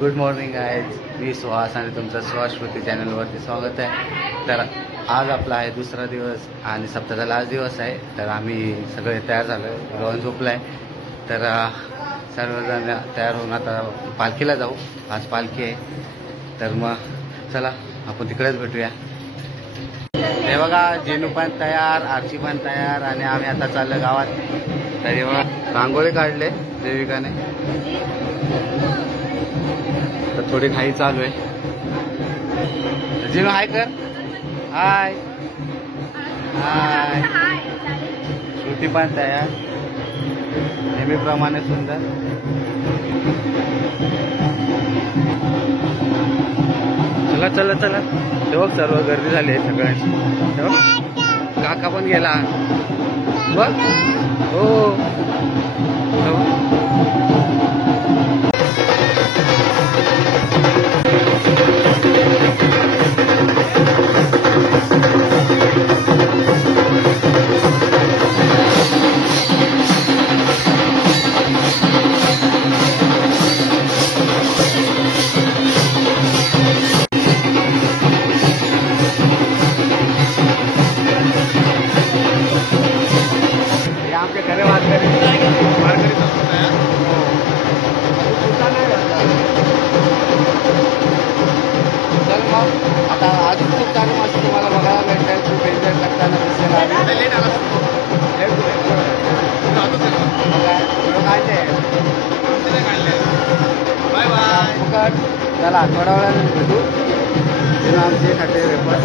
Good morning guys, मी सुहास आणि तुमचं स्वाश्रुती चॅनलवरती स्वागत आहे. तर आज आपला आहे दुसरा दिवस आणि सप्ताहाचा लास्ट दिवस आहे. तर आम्ही सगळे तयार झालो आहे. रोहन झोपला आहे. तर सर्वजण तयार होऊन आता पालखीला जाऊ. आज पालखी आहे. तर मग चला आपण तिकडेच भेटूया. हे बघा, जेनू पण तयार, आरची पण तयार आणि आम्ही आता चाललो गावात. तर हे बघा, रांगोळी काढले देविकाने. तर थोडी घाई चालू आहे. जेनू हाय कर. हाय हाय. श्रुती पण तयार, नेहमीप्रमाणे सुंदर. चला चला चला. तेव्हा सर्व गर्दी झाली आहे सगळ्यांची. तेव्हा काका पण गेला बघ. हो आता अजून खूप छान मस्त तुम्हाला बघायला भेटतंय. खूप एन्जॉय करताना दिसेल. Bye bye. चला थोड्या वेळाने भेटू. आमचे खाते वेपर.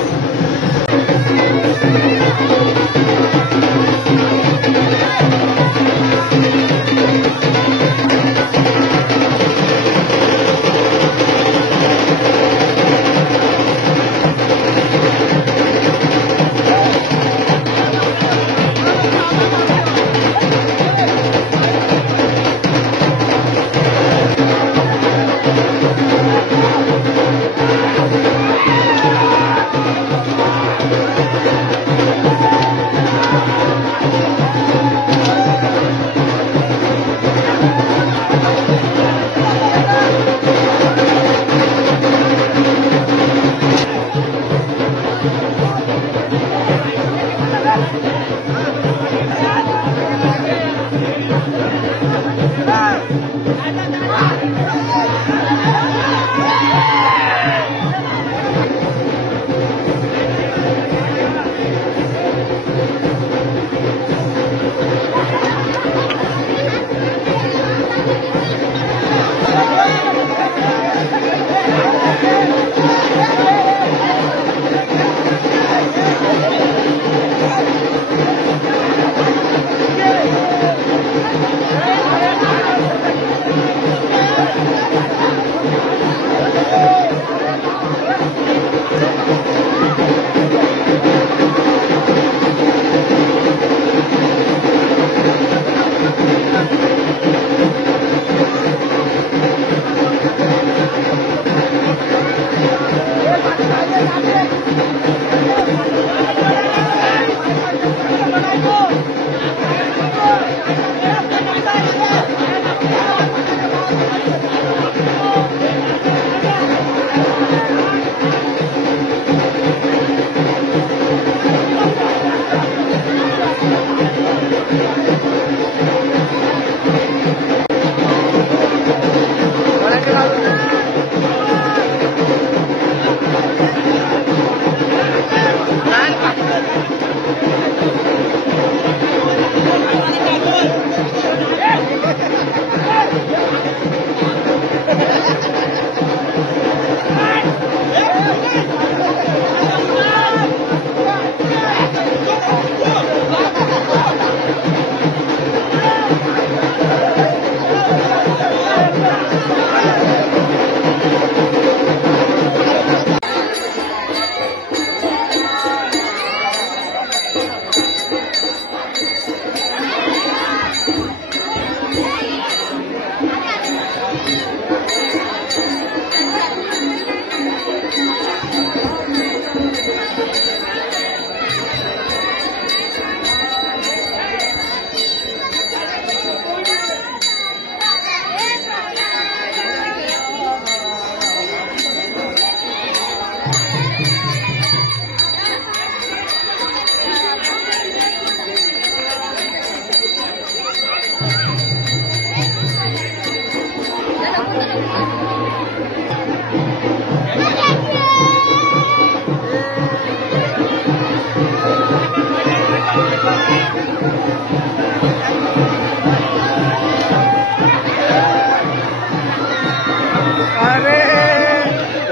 अरे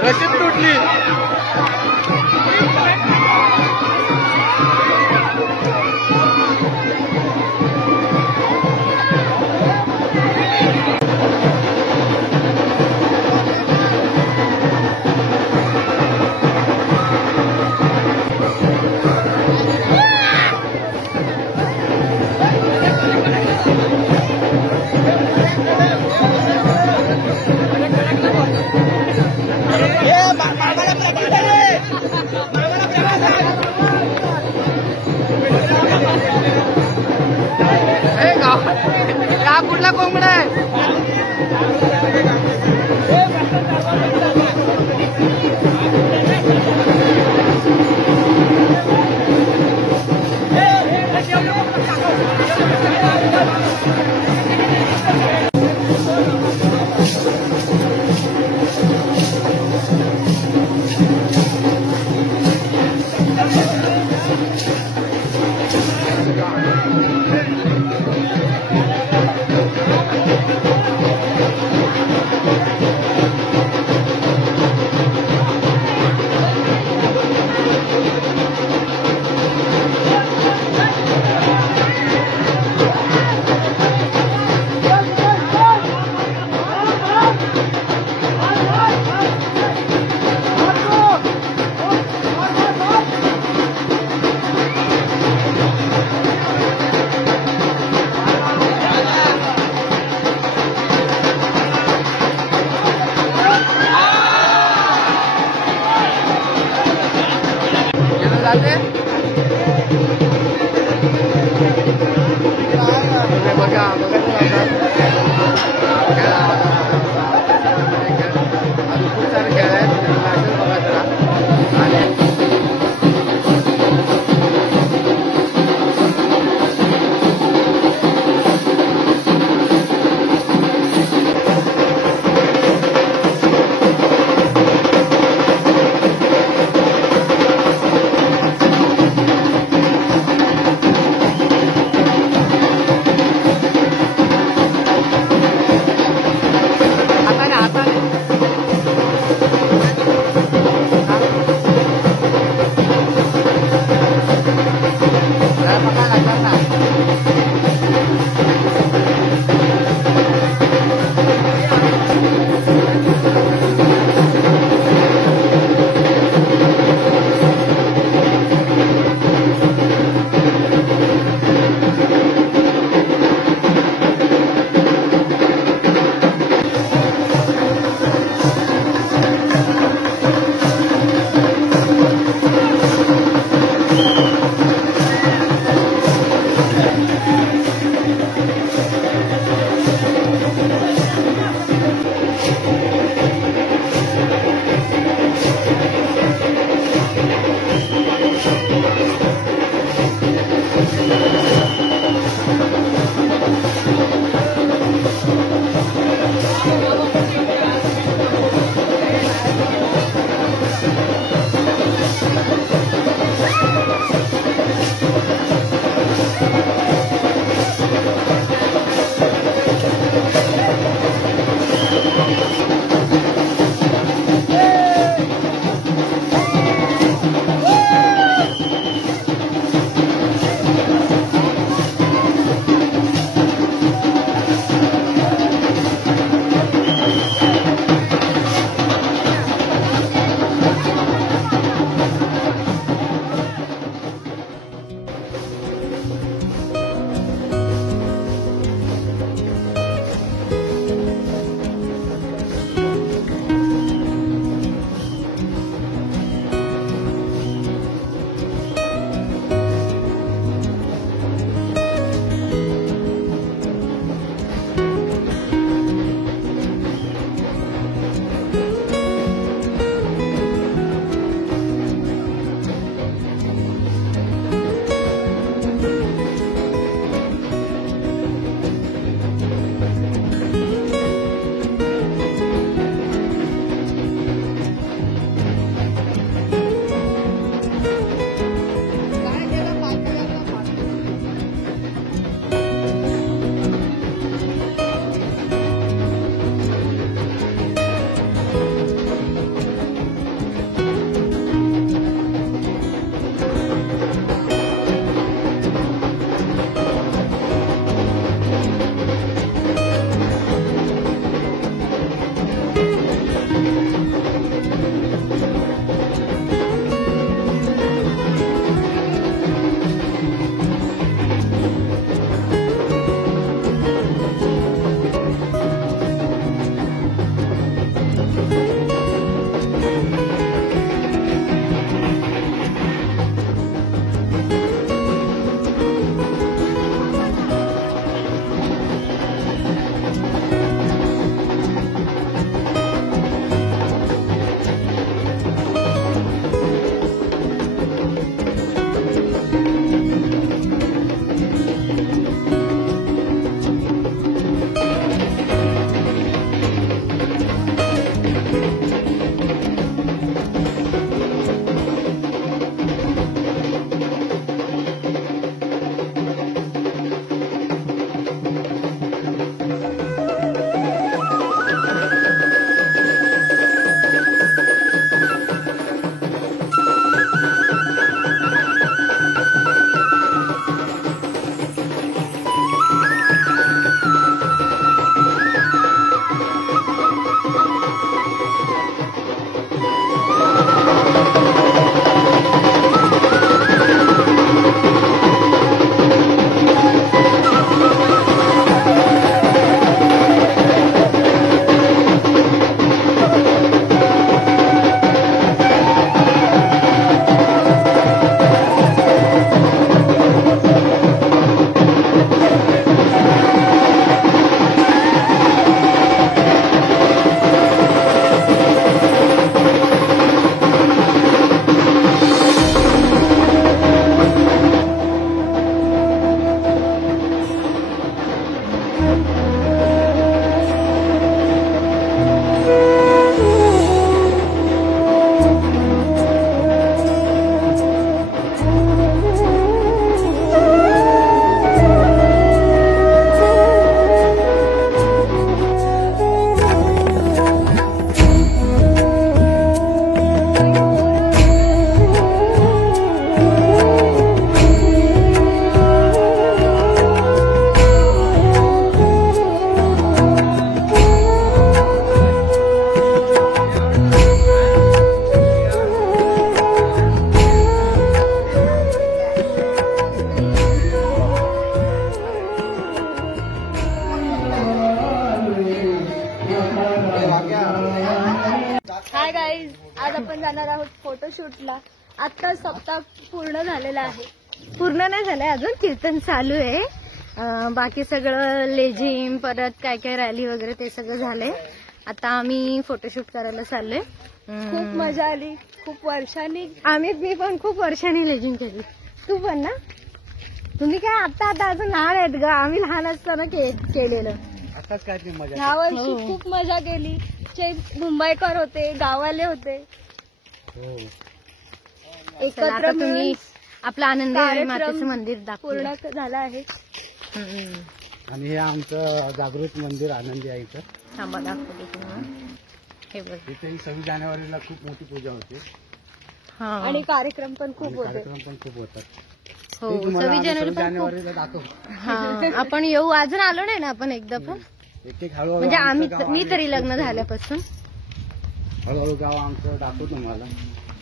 रशीद तुटली. हाय गाईज, आज आपण जाणार आहोत फोटोशूटला. आता सप्ताह पूर्ण झालेला आहे. पूर्ण नाही झालंय अजून, कीर्तन चालू आहे. बाकी सगळं लेझिम परत काय काय रॅली वगैरे ते सगळं झालंय. आता आम्ही फोटोशूट करायला चाललोय. खूप मजा आली. खूप वर्षांनी मी पण खूप वर्षांनी लेझिम केली. तू पण ना? तुम्ही काय आता अजून लहान आहेत ग. आम्ही लहान असताना केलेलं. आताच काय ती मजा. ह्या वर्षी खूप मजा केली. मुंबईकर होते, गावाले होते. एकत्र तुम्ही आपलं आनंदी मातेचं मंदिर पूर्ण झालं आहे. आणि हे आमचं जागृत मंदिर आनंदी आईचं. थांबा दाखवते तुम्हाला. हे बघ, इथे 26 जानेवारीला खूप मोठी पूजा होते आणि कार्यक्रम पण खूप होते. कार्यक्रम पण खूप होतात. हो, ते तुम्हाला 26 जानेवारीला दाखव. आपण येऊ. अजून आलो नाही ना आपण एकदा पण. एक हळूहळू म्हणजे आमचं गाव मी आहे. तरी लग्न झाल्यापासून हळूहळू गाव आमचं दाखवतो तुम्हाला.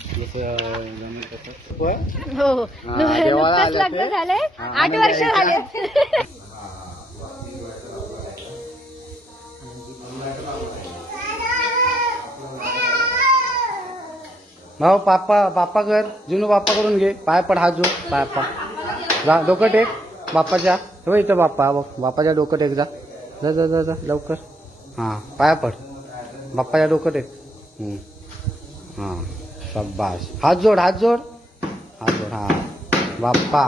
जसं जमेल तसं. हो देवाला नुकतंच आले लग्न ते. झालंय. हा, 8 वर्ष झाले. भाऊ बाप्पा कर, जुनू बाप्पा करून घे. पाय पड, हात जोड, पाय पा जा. डोकं टेक बाप्पाच्या. हो इथं बाप्पा बघ, बाप्पाच्या डोकं टेक. जा जा जा जा जा लवकर. हां, पाया पड, बाप्पाच्या डोकं टेक. हां, शाबास. हात जोड, हात जोड, हात जोड. हां, बाप्पा.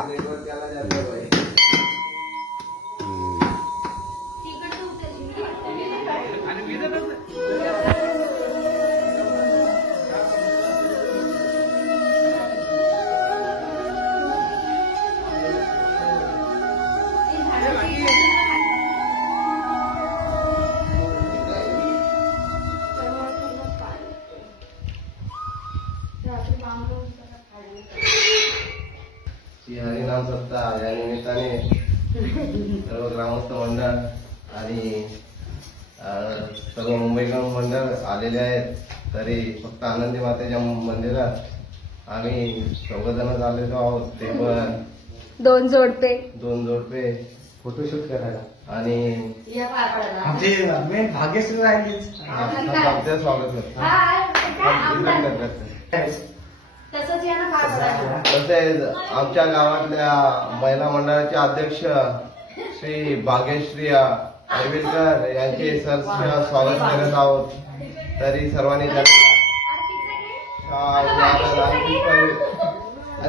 हरिनाम सप्ताह या निमित्ताने सर्व ग्रामस्थ मंडळ आणि सर्व मुंबईकर मंडळ आलेले आहेत. तरी फक्त आनंदी मातेच्या मंदिरात आम्ही 14 जण आलेलो आहोत. ते पण 2 जोडपे फोटोशूट करायला. आणि आमचे मेन भाग्यश्री राहिलीच. स्वागत तसेच आमच्या गावातल्या महिला मंडळाचे अध्यक्ष श्री भाग्यश्री अरविंदकर यांचे सहर्ष स्वागत करत आहोत. तरी सर्वांनी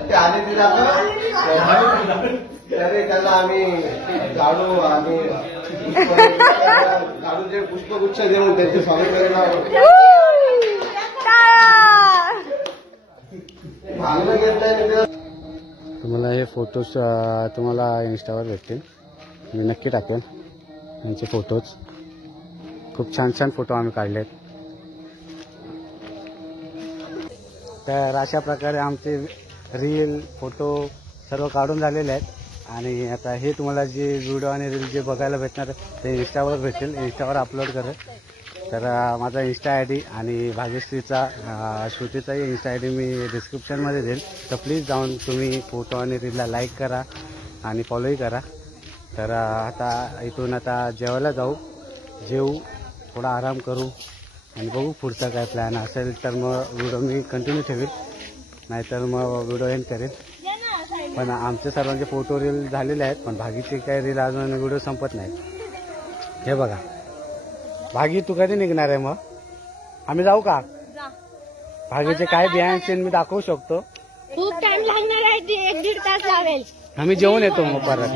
ते आले तिला तरी त्यांना आम्ही झाडू आणि झाडूचे पुष्पगुच्छ देऊन त्यांचे स्वागत करत आहोत. तुम्हाला हे फोटोज तुम्हाला इंस्टावर भेटतील. मी नक्की टाकेन यांचे फोटोज. खूप छान छान फोटो आम्ही काढलेत. तर अशा प्रकारे आमचे रील फोटो सर्व काढून झालेले आहेत. आणि आता हे तुम्हाला जे व्हिडिओ आणि रील जे बघायला भेटणार ते इंस्टावर भेटेल. इंस्टावर अपलोड करेल. तर माझा इंस्टा आय डी आणि भाग्यश्रीचा श्रुतीचाही इंस्टा आय डी मी डिस्क्रिप्शनमध्ये देईल. तर प्लीज जाऊन तुम्ही फोटो आणि रीलला लाईक करा आणि फॉलोही करा. तर आता इथून जेवायला जाऊ. जेवू, थोडा आराम करू आणि बघू पुढचा काय प्लॅन असेल तर मग व्हिडिओ मी कंटिन्यू ठेवेल, नाहीतर मग व्हिडिओ एंड करेल. पण आमचे सर्वांचे फोटो रील झालेले आहेत. पण भागीचे काही रील अजून व्हिडिओ संपत नाही. हे बघा भागी, तू कधी निघणार आहे मग? आम्ही जाऊ का? भागीचे काय बिहाइंड सीन मी दाखवू शकतो. खूप टाइम लागणार आहे. 1-1.5 तास लागेल. आम्ही जेवून येतो मग परत.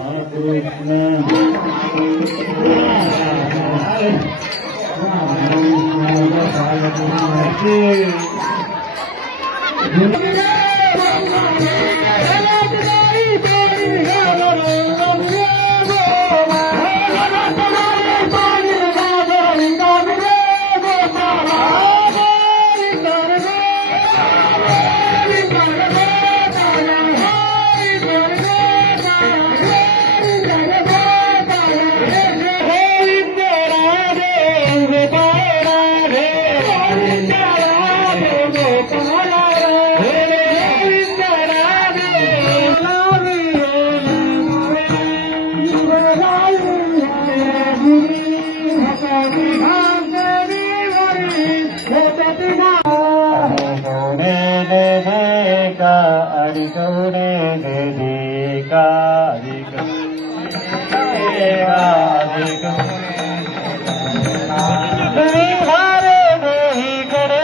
Hey! करुणे देविका अधिक अधिक तुम्ही हारे देहीकडे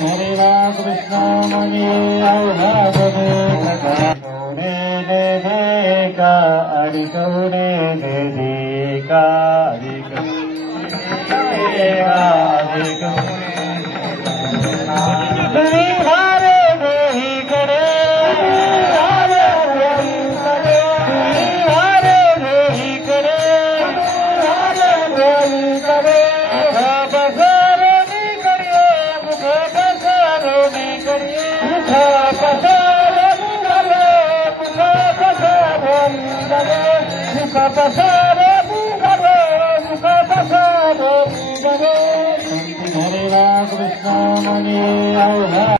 हरे राम कृष्ण मणि का अधिक का अधिक तुम्ही हारे देहीकडे हरे राम कृष्ण मणि